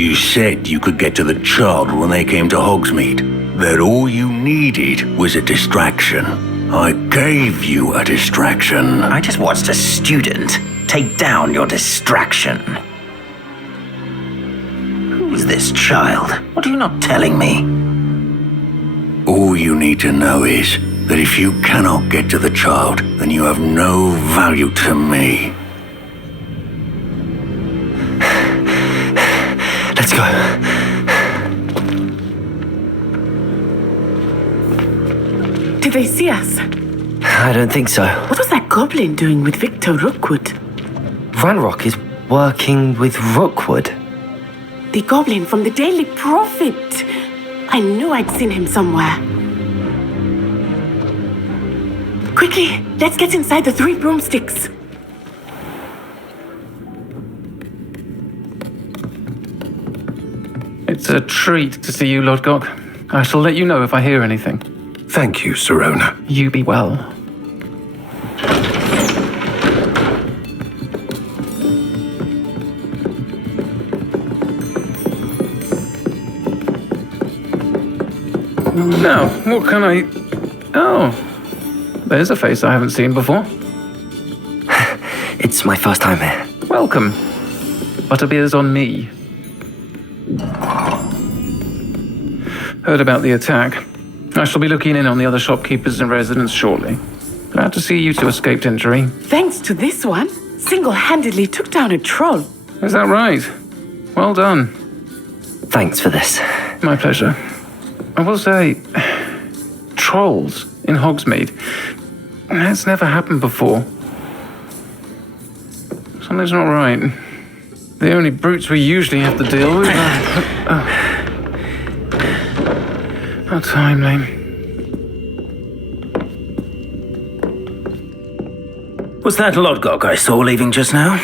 You said you could get to the child when they came to Hogsmeade. That all you needed was a distraction. I gave you a distraction. I just watched a student take down your distraction. Who is this child? What are you not telling me? All you need to know is that if you cannot get to the child, then you have no value to me. Let's go. Did they see us? I don't think so. What was that goblin doing with Victor Rookwood? Ranrock is working with Rookwood. The goblin from the Daily Prophet. I knew I'd seen him somewhere. Quickly, let's get inside the 3 broomsticks. It's a treat to see you, Lodgok. I shall let you know if I hear anything. Thank you, Sirona. You be well. Now, what can I... Oh, there's a face I haven't seen before. It's my first time here. Welcome. Butterbeer's on me. Heard about the attack. I shall be looking in on the other shopkeepers and residents shortly. Glad to see you two escaped injury. Thanks to this one, single-handedly took down a troll. Is that right? Well done. Thanks for this. My pleasure. I will say, trolls in Hogsmeade. That's never happened before. Something's not right. The only brutes we usually have to deal with are... How timely. Was that Lodgok I saw leaving just now?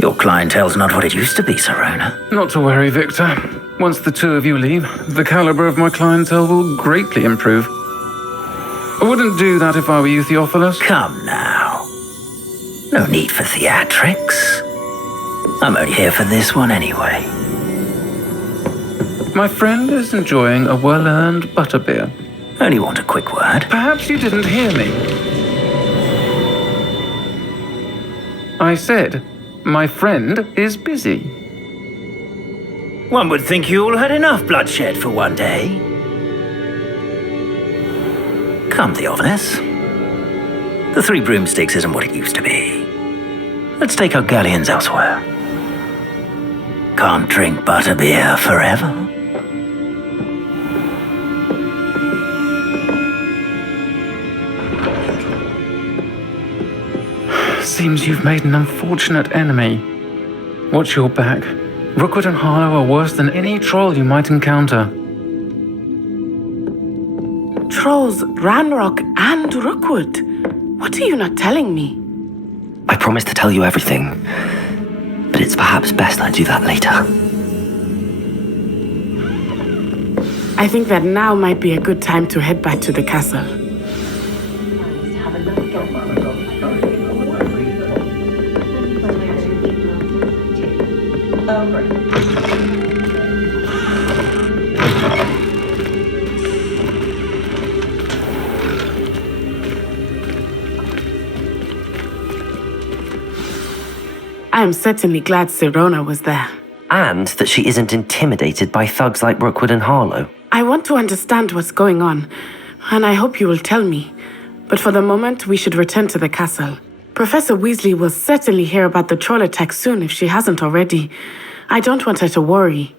Your clientele's not what it used to be, Sirona. Not to worry, Victor. Once the two of you leave, the caliber of my clientele will greatly improve. I wouldn't do that if I were you, Theophilus. Come now. No need for theatrics. I'm only here for this one anyway. My friend is enjoying a well-earned butterbeer. Only want a quick word. Perhaps you didn't hear me. I said, my friend is busy. One would think you all had enough bloodshed for one day. Come, Theophilus. The 3 broomsticks isn't what it used to be. Let's take our galleons elsewhere. Can't drink butterbeer forever. Seems you've made an unfortunate enemy. Watch your back. Rookwood and Harlow are worse than any troll you might encounter. Trolls, Ranrock, and Rookwood. What are you not telling me? I promise to tell you everything, but it's perhaps best I do that later. I think that now might be a good time to head back to the castle. I am certainly glad Sirona was there. And that she isn't intimidated by thugs like Rookwood and Harlow. I want to understand what's going on, and I hope you will tell me. But for the moment, we should return to the castle. Professor Weasley will certainly hear about the troll attack soon if she hasn't already. I don't want her to worry.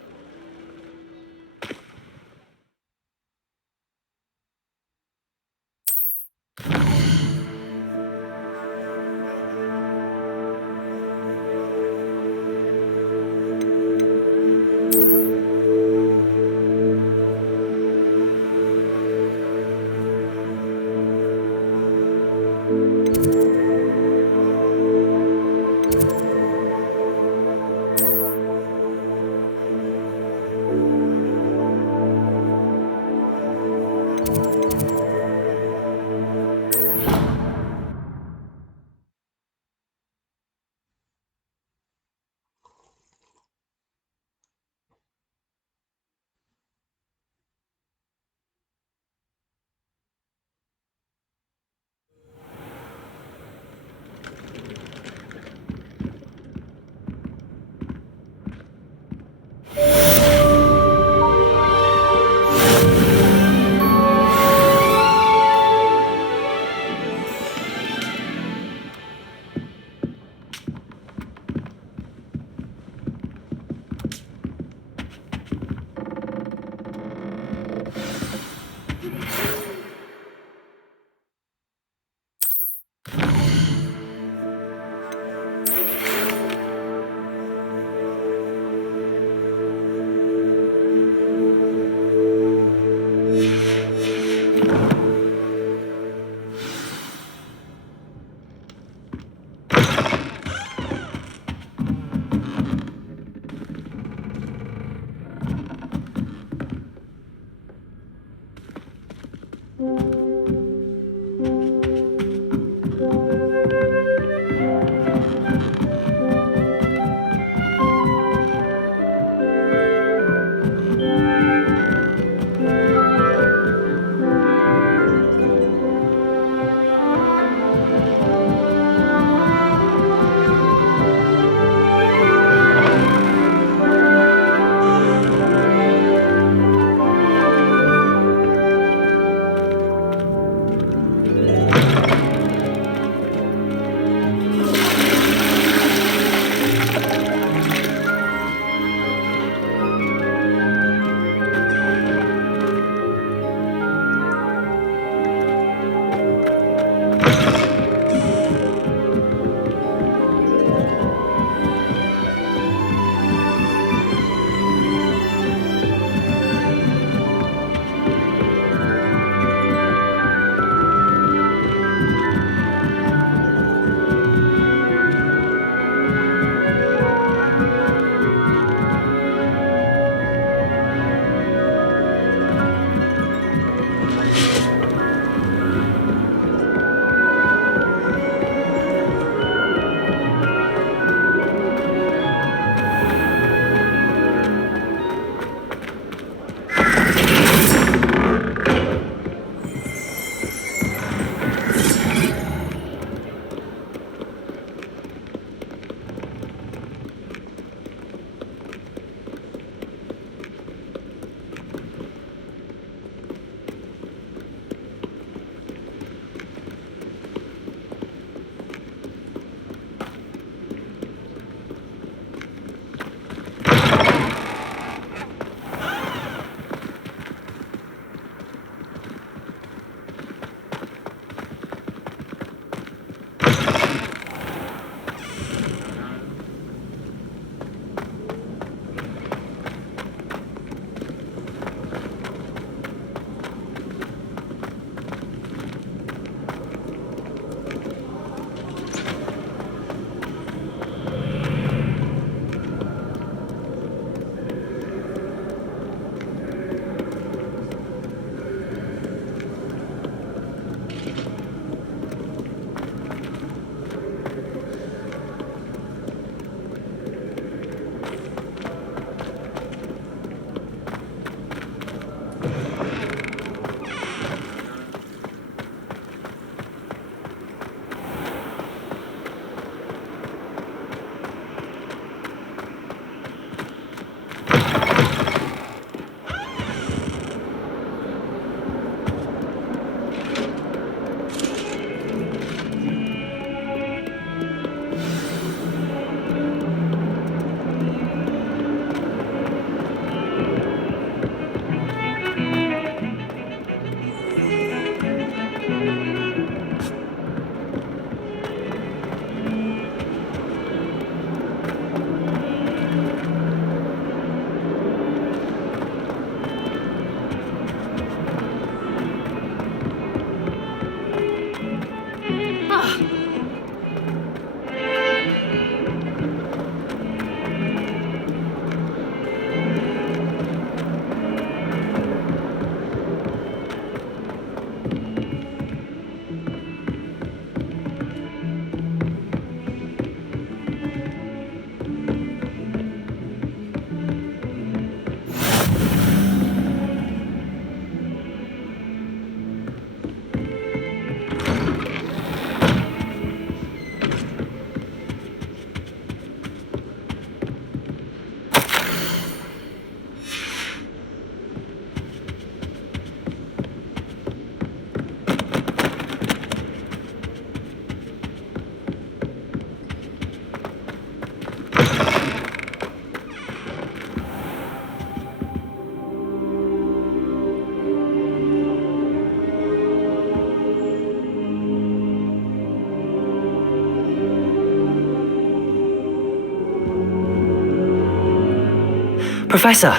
Professor,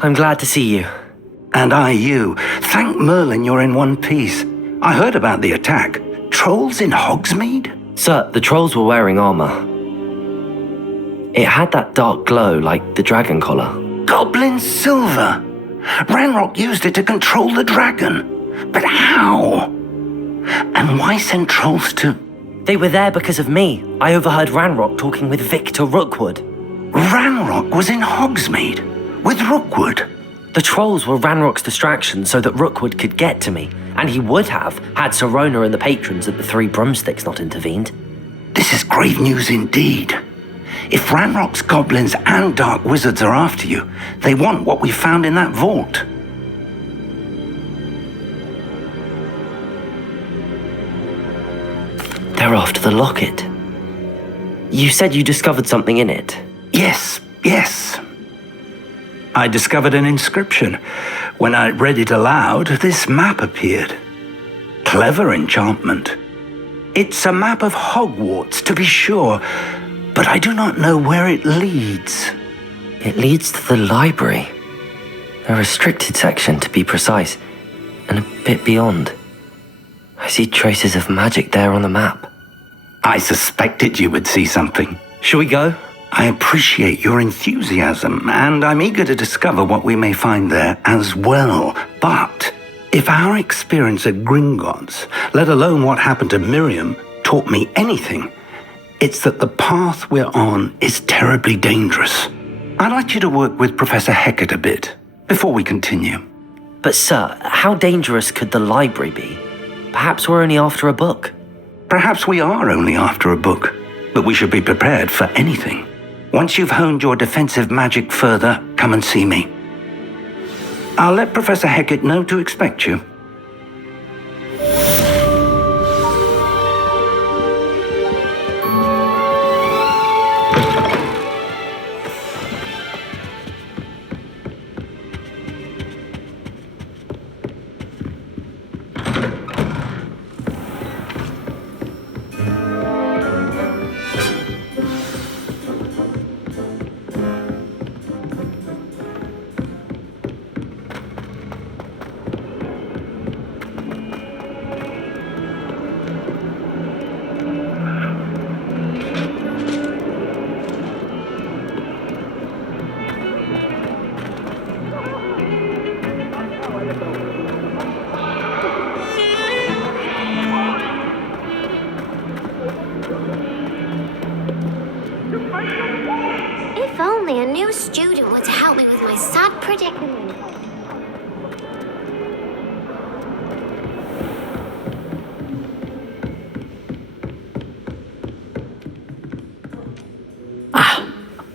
I'm glad to see you. And I you. Thank Merlin you're in one piece. I heard about the attack. Trolls in Hogsmeade? Sir, the trolls were wearing armor. It had that dark glow like the dragon collar. Goblin silver! Ranrock used it to control the dragon. But how? And why send trolls to... They were there because of me. I overheard Ranrock talking with Victor Rookwood. Ranrock was in Hogsmeade with Rookwood. The trolls were Ranrock's distraction so that Rookwood could get to me, and he would have had Sirona and the patrons at the Three Broomsticks not intervened. This is grave news indeed. If Ranrock's goblins and dark wizards are after you, they want what we found in that vault. They're after the locket. You said you discovered something in it. Yes. I discovered an inscription. When I read it aloud, this map appeared. Clever enchantment. It's a map of Hogwarts, to be sure, but I do not know where it leads. It leads to the library. A restricted section, to be precise, and a bit beyond. I see traces of magic there on the map. I suspected you would see something. Shall we go? I appreciate your enthusiasm, and I'm eager to discover what we may find there as well. But if our experience at Gringotts, let alone what happened to Miriam, taught me anything, it's that the path we're on is terribly dangerous. I'd like you to work with Professor Hecat a bit before we continue. But sir, how dangerous could the library be? Perhaps we're only after a book. Perhaps we are only after a book, but we should be prepared for anything. Once you've honed your defensive magic further, come and see me. I'll let Professor Hecat know to expect you. If only a new student were to help me with my sad predicament.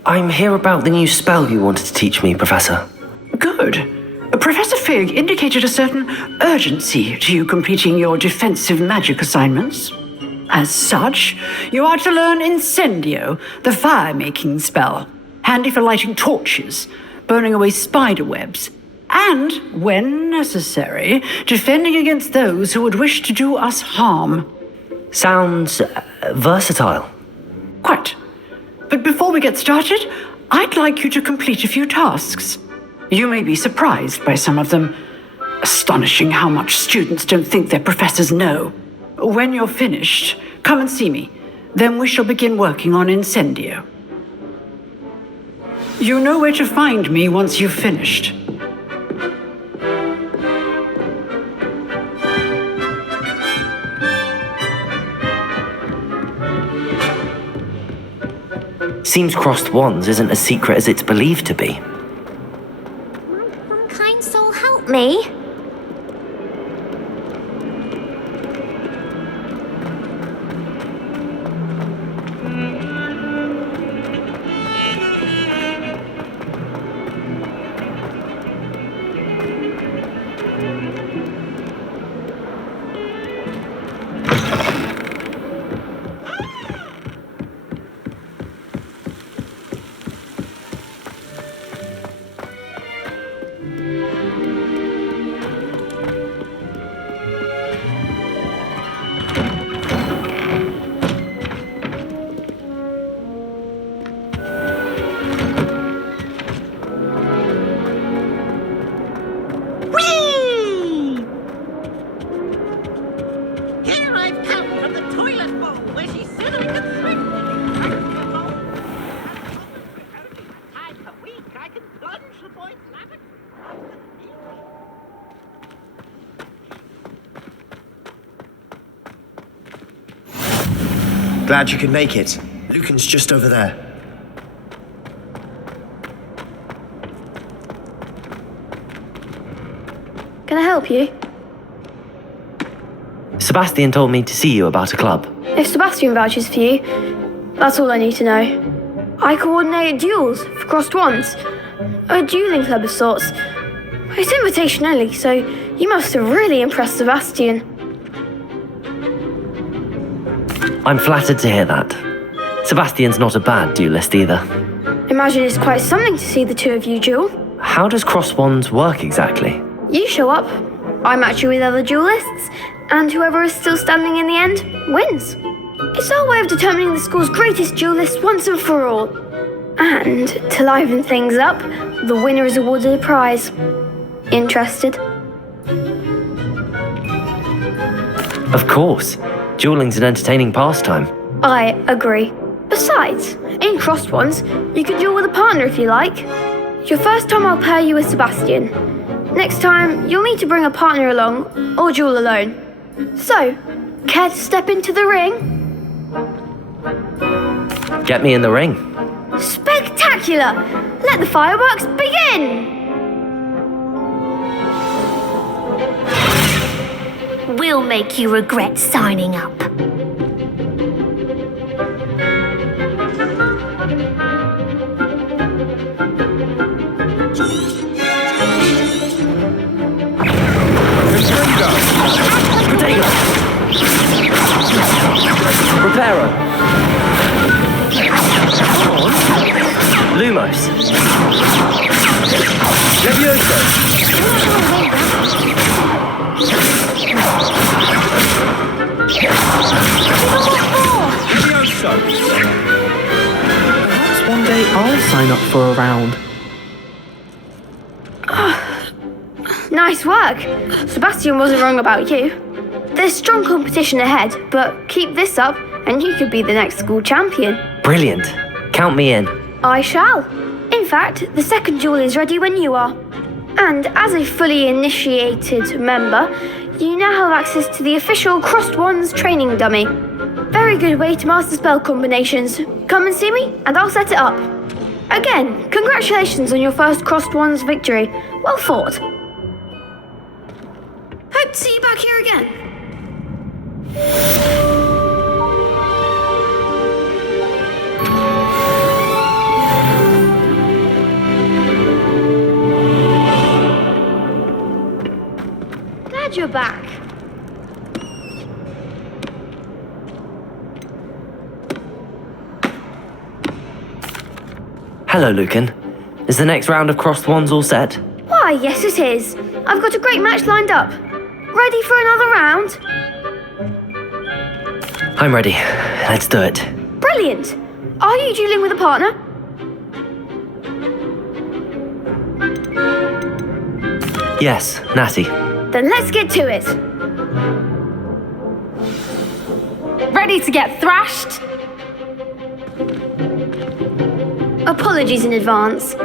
I'm here about the new spell you wanted to teach me, Professor. Good. Professor Fig indicated a certain urgency to you completing your defensive magic assignments. As such, you are to learn Incendio, the fire-making spell, handy for lighting torches, burning away spider webs, and, when necessary, defending against those who would wish to do us harm. Sounds versatile. Quite. But before we get started, I'd like you to complete a few tasks. You may be surprised by some of them. Astonishing how much students don't think their professors know. When you're finished, Come and see me. Then we shall begin working on Incendio. You know where to find me once you've finished. Seems crossed wands isn't as secret as it's believed to be. Some kind soul help me. Glad you could make it. Lucan's just over there. Can I help you? Sebastian told me to see you about a club. If Sebastian vouches for you, that's all I need to know. I coordinate duels for crossed wands. A dueling club of sorts. It's invitation only, so you must have really impressed Sebastian. I'm flattered to hear that. Sebastian's not a bad duelist either. Imagine it's quite something to see the two of you duel. How does cross wands work exactly? You show up, I match you with other duelists, and whoever is still standing in the end wins. It's our way of determining the school's greatest duelist once and for all. And to liven things up, the winner is awarded a prize. Interested? Of course. Dueling's an entertaining pastime. I agree. Besides, in crossed ones, you can duel with a partner if you like. Your first time I'll pair you with Sebastian. Next time, you'll need to bring a partner along, or duel alone. So, care to step into the ring? Get me in the ring. Spectacular! Let the fireworks begin! We'll make you regret signing up. Potato! Reparo! Lumos! Levioso! Perhaps one day I'll sign up for a round. Nice work. Sebastian wasn't wrong about you. There's strong competition ahead, but keep this up and you could be the next school champion. Brilliant. Count me in. I shall. In fact, the second duel is ready when you are. And as a fully initiated member, you now have access to the official Crossed Wands training dummy. Very good way to master spell combinations. Come and see me, and I'll set it up. Again, congratulations on your first Crossed Wands victory. Well fought. Hope to see you back here again. Glad you're back. Hello, Lucan. Is the next round of crossed wands all set? Why, yes it is. I've got a great match lined up. Ready for another round? I'm ready. Let's do it. Brilliant. Are you dueling with a partner? Yes, Natty. Then let's get to it. ready to get thrashed? Apologies in advance.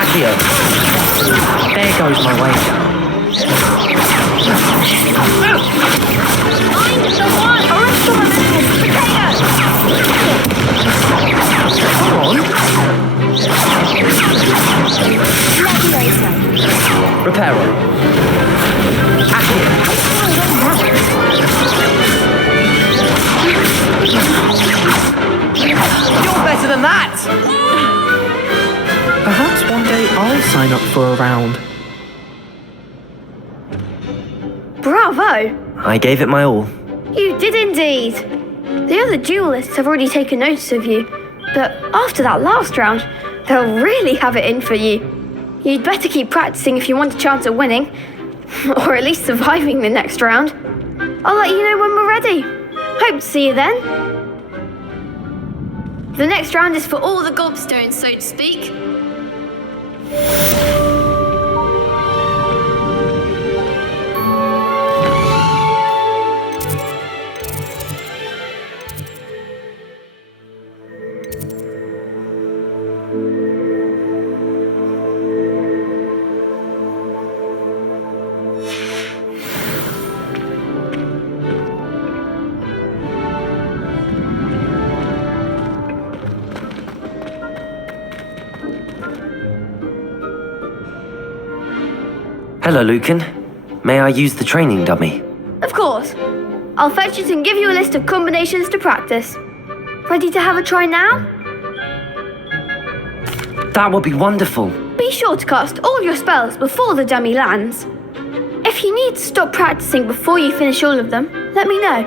Accio. There goes my wager. Come on. Reparo. Accio. You're better than that! Perhaps one day I'll sign up for a round. Bravo! I gave it my all. You did indeed. The other duelists have already taken notice of you, but after that last round, they'll really have it in for you. You'd better keep practicing if you want a chance at winning, or at least surviving the next round. I'll let you know when we're ready. Hope to see you then. The next round is for all the gobstones, so to speak. Hello, Lucan. May I use the training dummy? Of course. I'll fetch it and give you a list of combinations to practice. Ready to have a try now? That would be wonderful. Be sure to cast all your spells before the dummy lands. If you need to stop practicing before you finish all of them, let me know.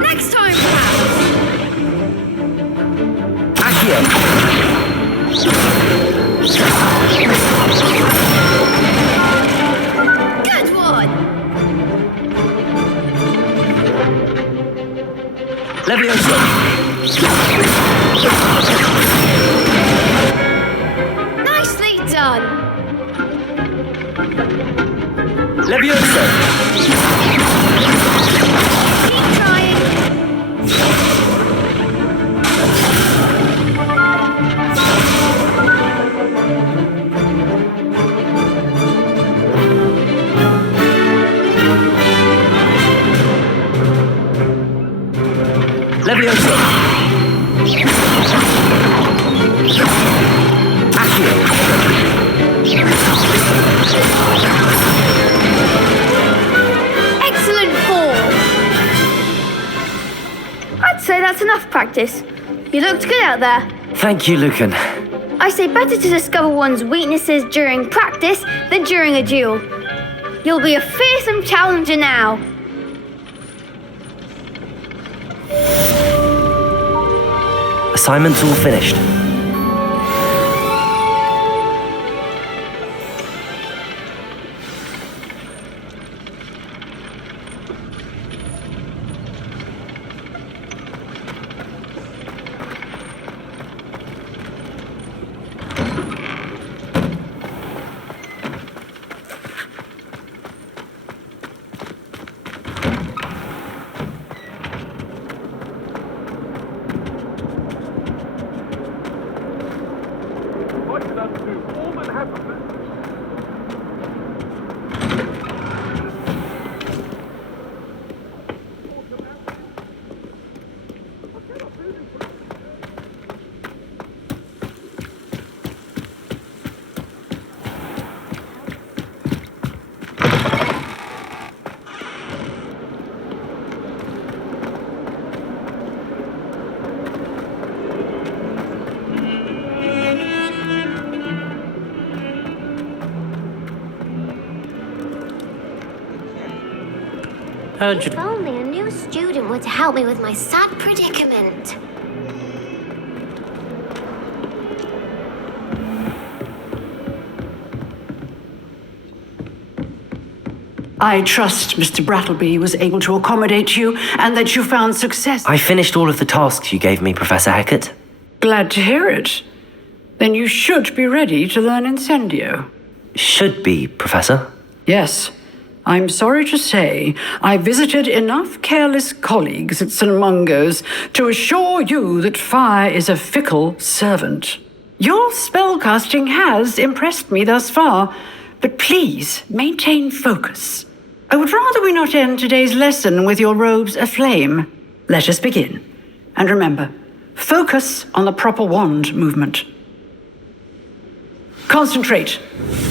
Next time, perhaps. Accio. Good one. Levioso. Nicely done. Levioso. Keep trying. Levioso. Accio. Excellent form. I'd say that's enough practice. You looked good out there. Thank you, Lucan. I say better to discover one's weaknesses during practice than during a duel. You'll be a fearsome challenger now. Assignment's all finished. If only a new student were to help me with my sad predicament. I trust Mr. Brattleby was able to accommodate you and that you found success. I finished all of the tasks you gave me, Professor Hecat. Glad to hear it. Then you should be ready to learn Incendio. Should be, Professor. Yes. I'm sorry to say, I visited enough careless colleagues at St. Mungo's to assure you that fire is a fickle servant. Your spellcasting has impressed me thus far, but please maintain focus. I would rather we not end today's lesson with your robes aflame. Let us begin. And remember, focus on the proper wand movement. Concentrate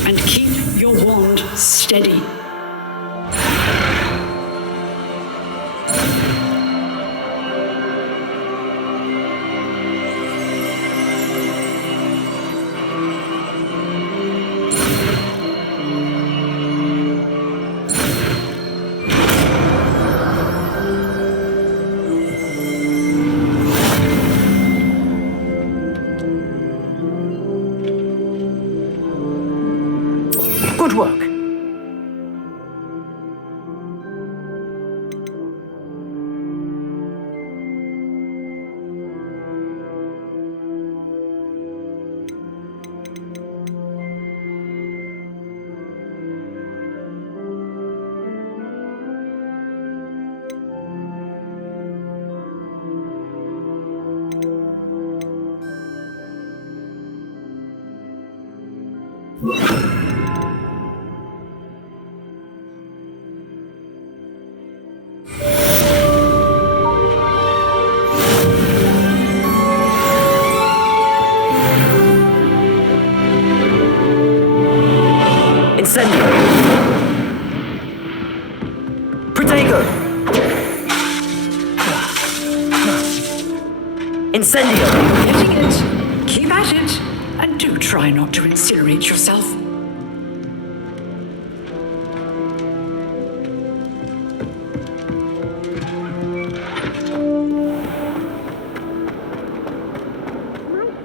and keep your wand steady. Good work. Incendio! Protego! Incendio! Getting it. Keep at it. And do try not to incinerate yourself.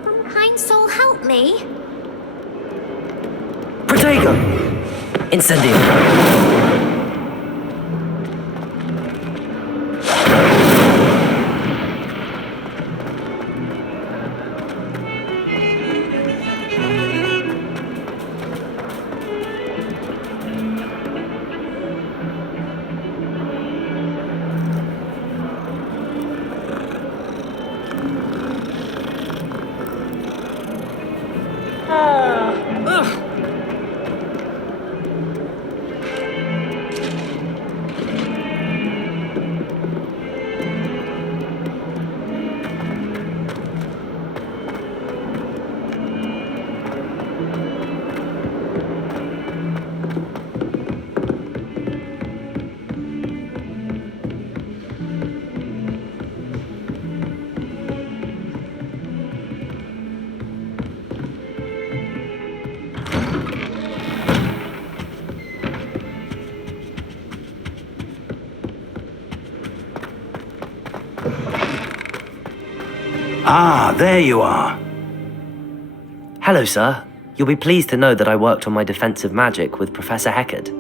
Some kind soul help me. Protego! Incendio! Ah, there you are. Hello, sir. You'll be pleased to know that I worked on my defensive magic with Professor Hecat.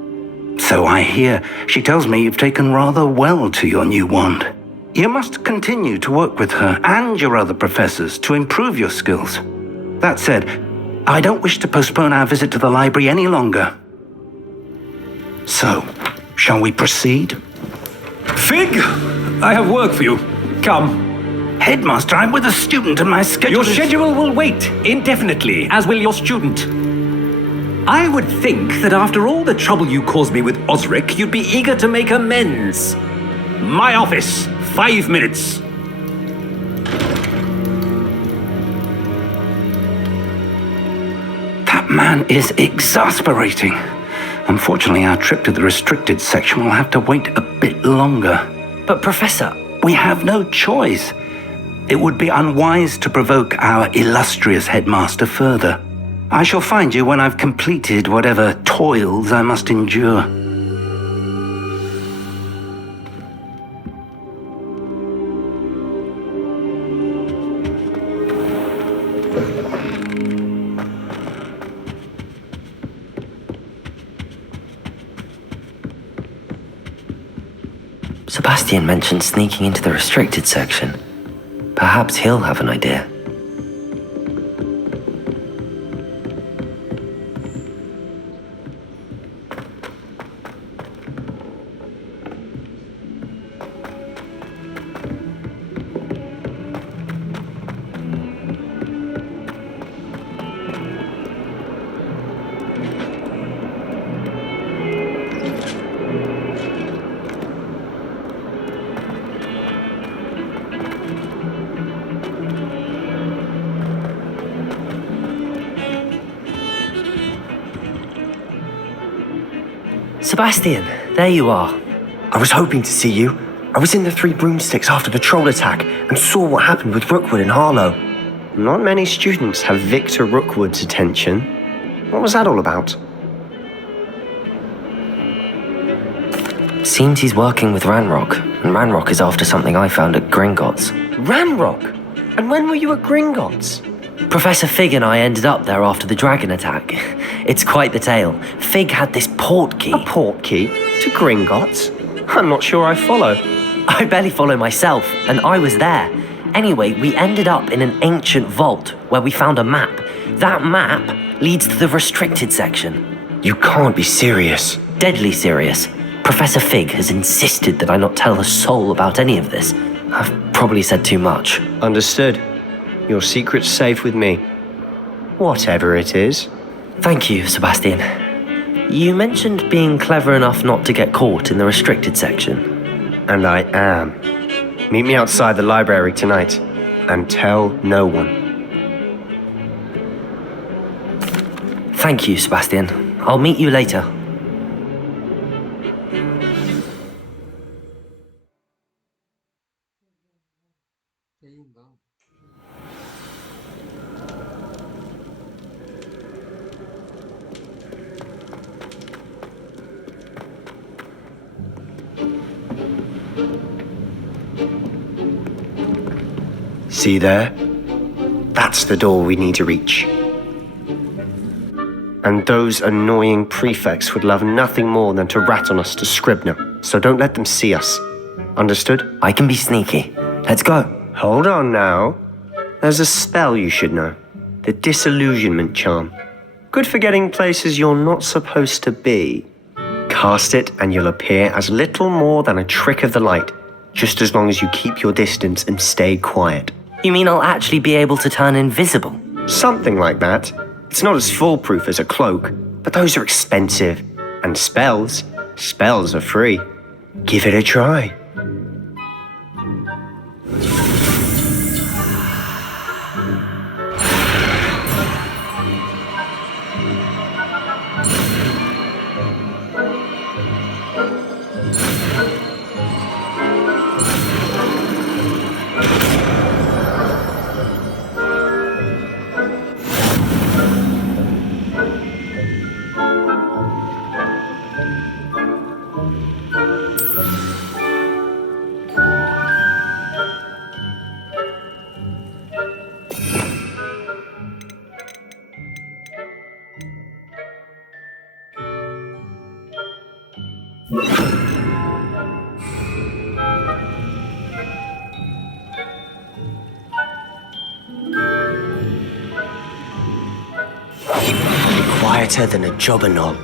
So I hear. She tells me you've taken rather well to your new wand. You must continue to work with her and your other professors to improve your skills. That said, I don't wish to postpone our visit to the library any longer. So, shall we proceed? Fig, I have work for you. Come. Headmaster, I'm with a student and my schedule Your schedule will wait indefinitely, as will your student. I would think that after all the trouble you caused me with Osric, you'd be eager to make amends. My office, 5 minutes. That man is exasperating. Unfortunately, our trip to the restricted section will have to wait a bit longer. But, Professor... We have no choice. It would be unwise to provoke our illustrious headmaster further. I shall find you when I've completed whatever toils I must endure. Sebastian mentioned sneaking into the restricted section. Perhaps he'll have an idea. Sebastian, there you are. I was hoping to see you. I was in the Three Broomsticks after the troll attack and saw what happened with Rookwood and Harlow. Not many students have Victor Rookwood's attention. What was that all about? Seems he's working with Ranrock, and Ranrock is after something I found at Gringotts. Ranrock? And when were you at Gringotts? Professor Fig and I ended up there after the dragon attack. It's quite the tale. Fig had this port key. A port key? To Gringotts? I'm not sure I follow. I barely follow myself, and I was there. Anyway, we ended up in an ancient vault where we found a map. That map leads to the restricted section. You can't be serious. Deadly serious. Professor Fig has insisted that I not tell a soul about any of this. I've probably said too much. Understood. Your secret's safe with me. Whatever it is. Thank you, Sebastian. You mentioned being clever enough not to get caught in the restricted section. And I am. Meet me outside the library tonight, and tell no one. Thank you, Sebastian. I'll meet you later. See there? That's the door we need to reach. And those annoying prefects would love nothing more than to rat on us to Scribner, so don't let them see us. Understood? I can be sneaky. Let's go. Hold on now. There's a spell you should know. The Disillusionment Charm. Good for getting places you're not supposed to be. Cast it and you'll appear as little more than a trick of the light, just as long as you keep your distance and stay quiet. You mean I'll actually be able to turn invisible? Something like that. It's not as foolproof as a cloak, but those are expensive. And spells are free. Give it a try. Quieter than a jobberknoll.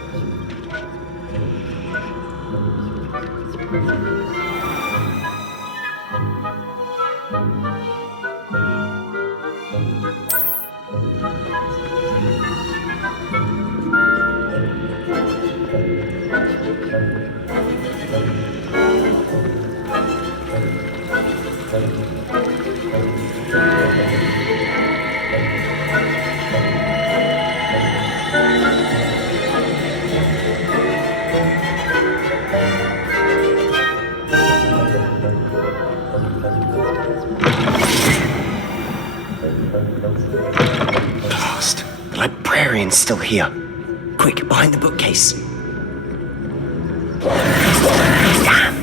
Blast. The librarian's still here. Quick, behind the bookcase. Damn!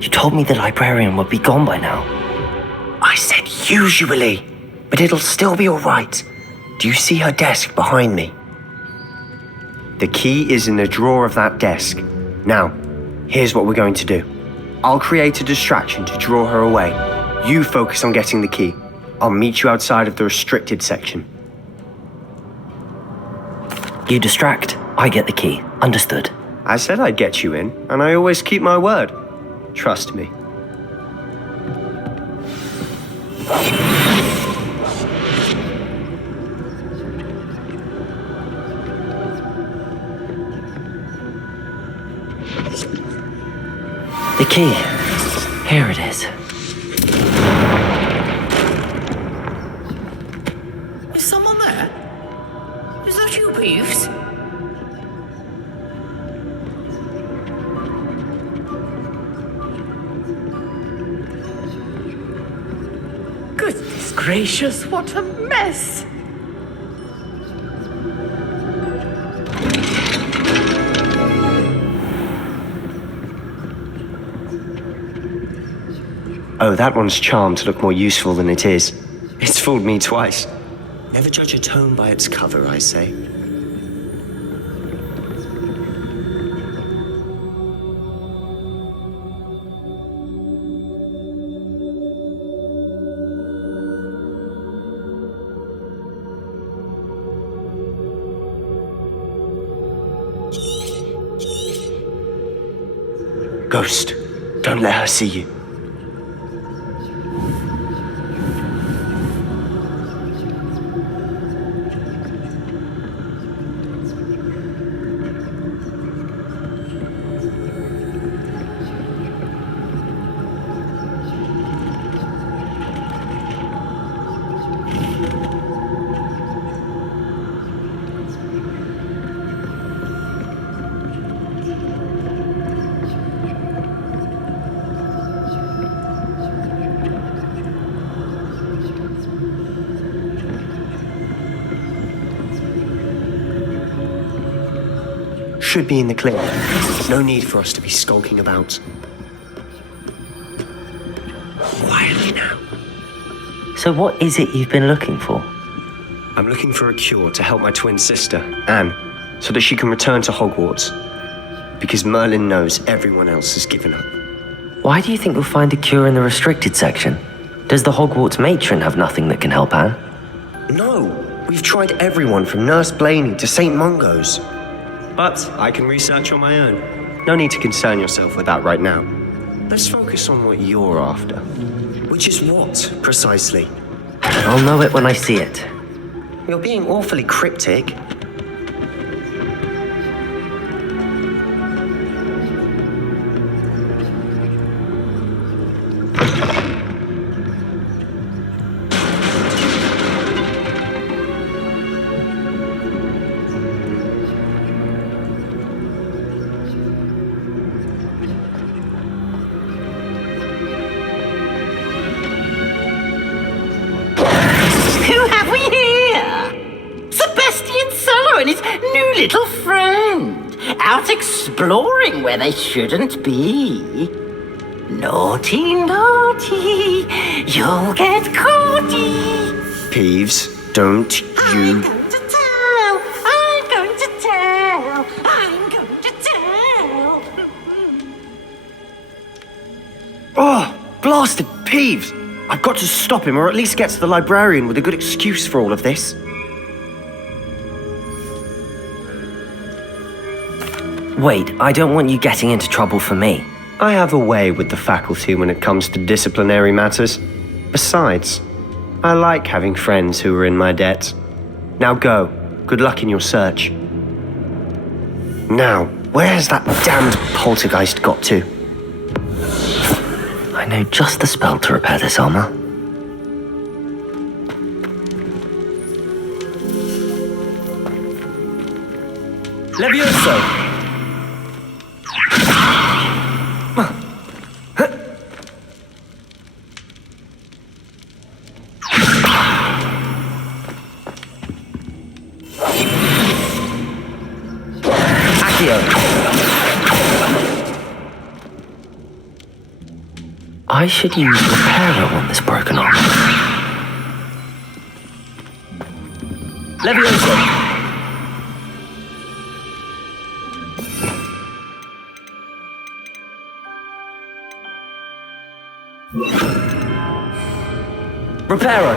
You told me the librarian would be gone by now. I said usually, but it'll still be all right. Do you see her desk behind me? The key is in the drawer of that desk. Now, here's what we're going to do. I'll create a distraction to draw her away. You focus on getting the key. I'll meet you outside of the restricted section. You distract, I get the key. Understood. I said I'd get you in, and I always keep my word. Trust me. The key. Here it is. Is someone there? Is that you, Peeves? Goodness gracious, what a mess! Oh, that one's charmed to look more useful than it is. It's fooled me twice. Never judge a tome by its cover, I say. Ghost, don't let her see you. Should be in the clear. No need for us to be skulking about. Quietly now. So what is it you've been looking for? I'm looking for a cure to help my twin sister, Anne, so that she can return to Hogwarts. Because Merlin knows everyone else has given up. Why do you think you'll find a cure in the restricted section? Does the Hogwarts matron have nothing that can help Anne? No! We've tried everyone from Nurse Blaney to St. Mungo's. But I can research on my own. No need to concern yourself with that right now. Let's focus on what you're after. Which is what, precisely? I'll know it when I see it. You're being awfully cryptic. Little friend, out exploring where they shouldn't be. Naughty, naughty, you'll get caughty. Peeves, don't you... I'm going to tell, I'm going to tell, I'm going to tell. Oh, blasted Peeves! I've got to stop him, or at least get to the librarian with a good excuse for all of this. Wait, I don't want you getting into trouble for me. I have a way with the faculty when it comes to disciplinary matters. Besides, I like having friends who are in my debt. Now go. Good luck in your search. Now, where's that damned poltergeist got to? I know just the spell to repair this armor. Levioso! I should use repairer on this broken arm. Levioso! Reparo!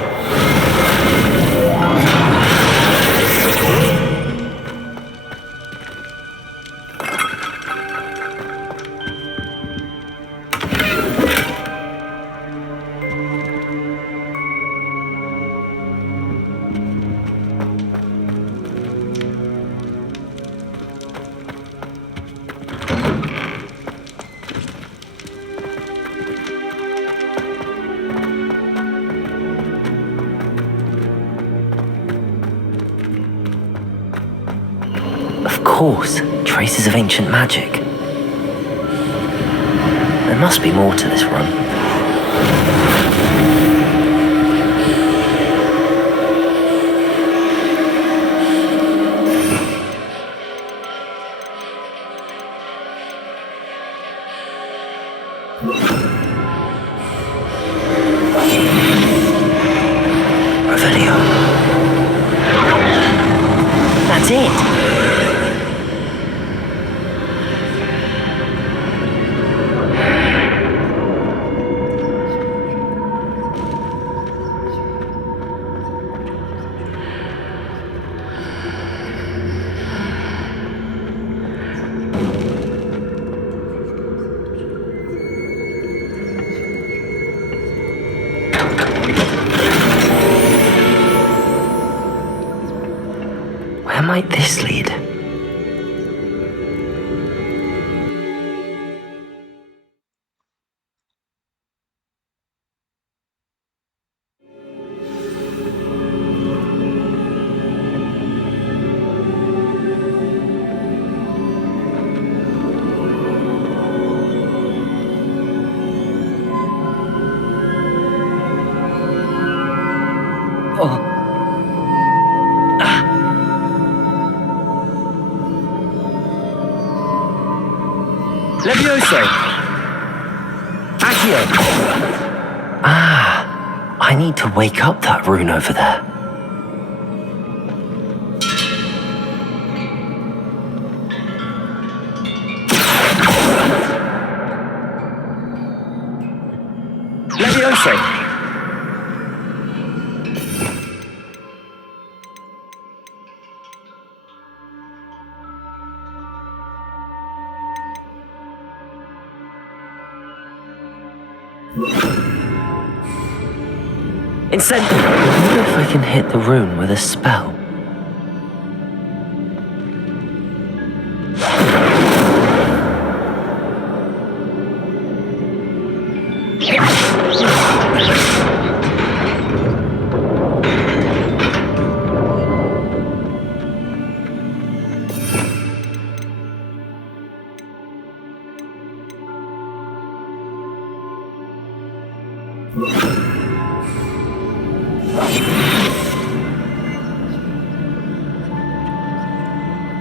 Of course, traces of ancient magic. There must be more to this run. Revelio. That's it. Where might this lead? Oh. Levioso! Accio! Ah, I need to wake up that rune over there. Levioso! Incendio! I wonder if I can hit the rune with a spell.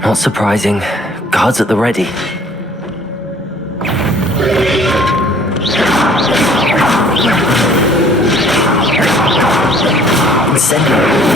Not surprising. Guards at the ready. Incendio.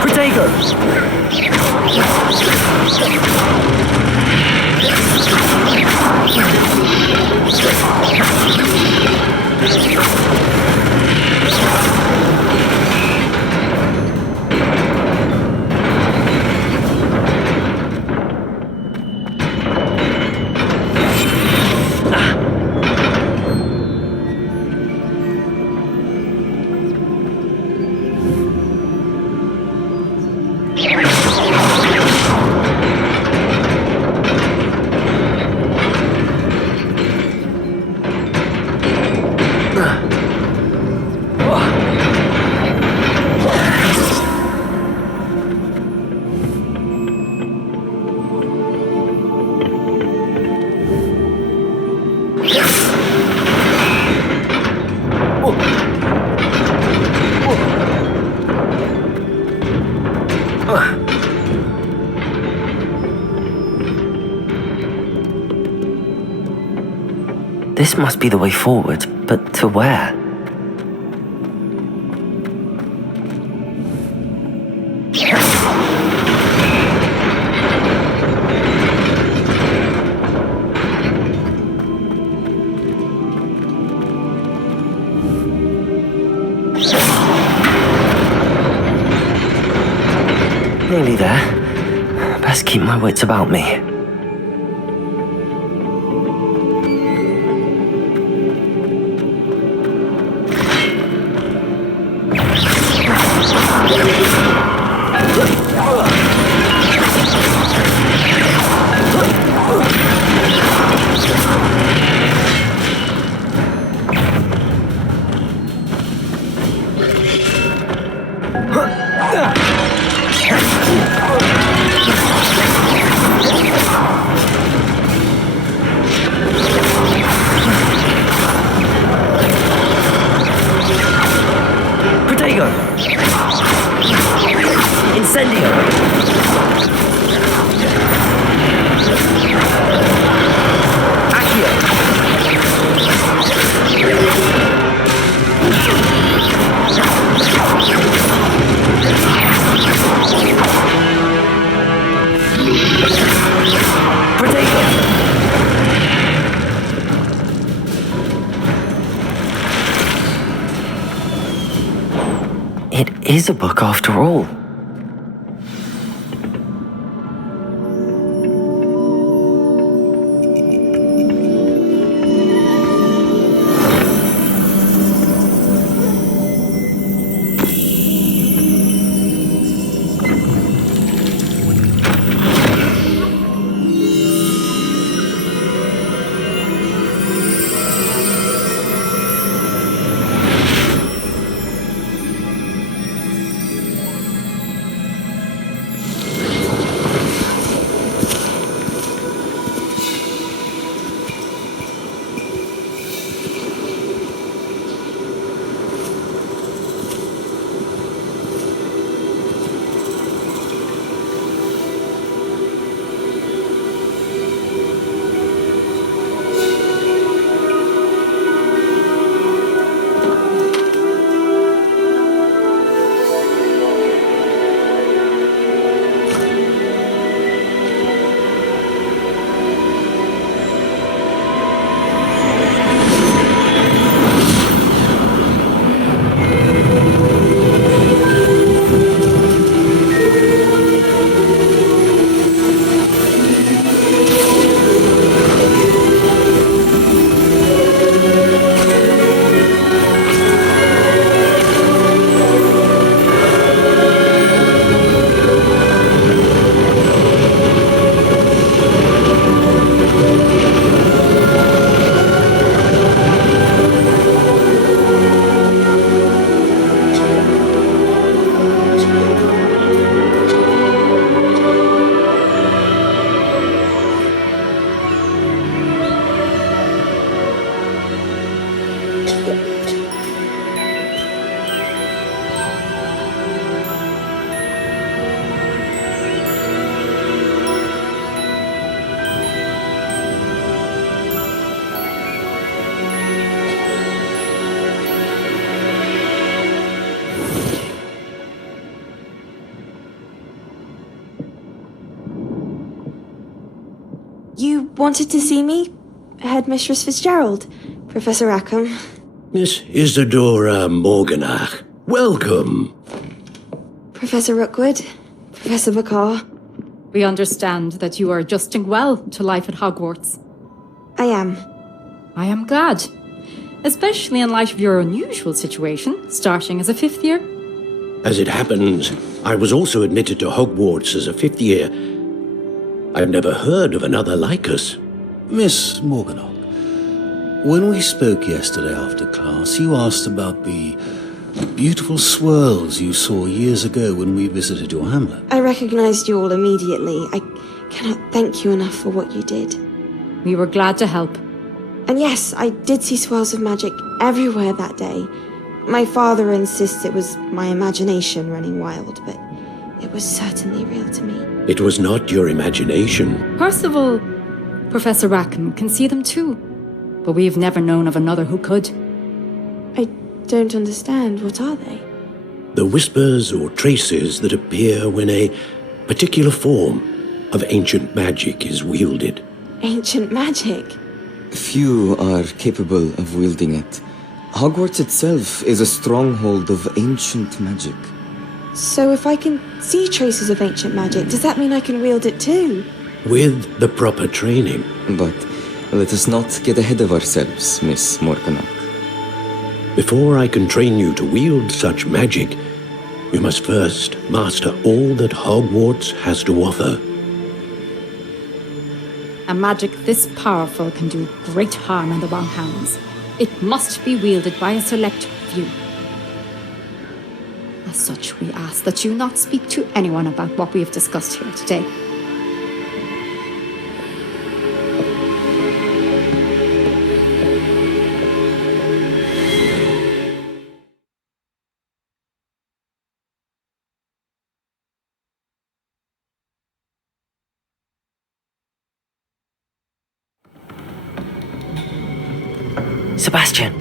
Protego! This must be the way forward, but to where? Nearly there. Best keep my wits about me. It is a book after all. wanted to see me? Headmistress Fitzgerald, Professor Rackham. Miss Isadora Morganach, welcome. Professor Rookwood, Professor Bakar. We understand that you are adjusting well to life at Hogwarts. I am. I am glad. Especially in light of your unusual situation, starting as a 5th year. As it happens, I was also admitted to Hogwarts as a 5th year. I've never heard of another like us. Miss Morganach, when we spoke yesterday after class, you asked about the beautiful swirls you saw years ago when we visited your hamlet. I recognized you all immediately. I cannot thank you enough for what you did. We were glad to help. And yes, I did see swirls of magic everywhere that day. My father insists it was my imagination running wild, but it was certainly real to me. It was not your imagination. Percival, Professor Rackham can see them too, but we've never known of another who could. I don't understand. What are they? The whispers or traces that appear when a particular form of ancient magic is wielded. Ancient magic? Few are capable of wielding it. Hogwarts itself is a stronghold of ancient magic. So if I can see traces of ancient magic, does that mean I can wield it too? With the proper training. But let us not get ahead of ourselves, Miss Morganach. Before I can train you to wield such magic, you must first master all that Hogwarts has to offer. A magic this powerful can do great harm in the wrong hands. It must be wielded by a select few. As such, we ask that you not speak to anyone about what we have discussed here today. Sebastian!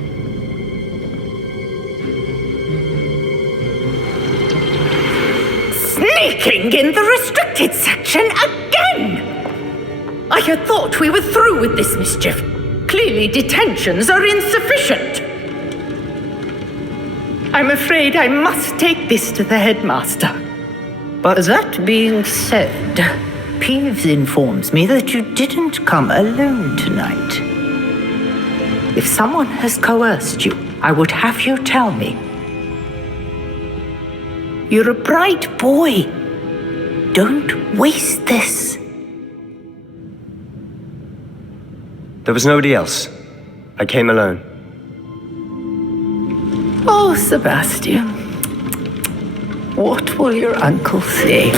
Sneaking in the restricted section again! I had thought we were through with this mischief. Clearly detentions are insufficient. I'm afraid I must take this to the headmaster. But that being said, Peeves informs me that you didn't come alone tonight. If someone has coerced you, I would have you tell me. You're a bright boy. Don't waste this. There was nobody else. I came alone. Oh, Sebastian. What will your uncle say?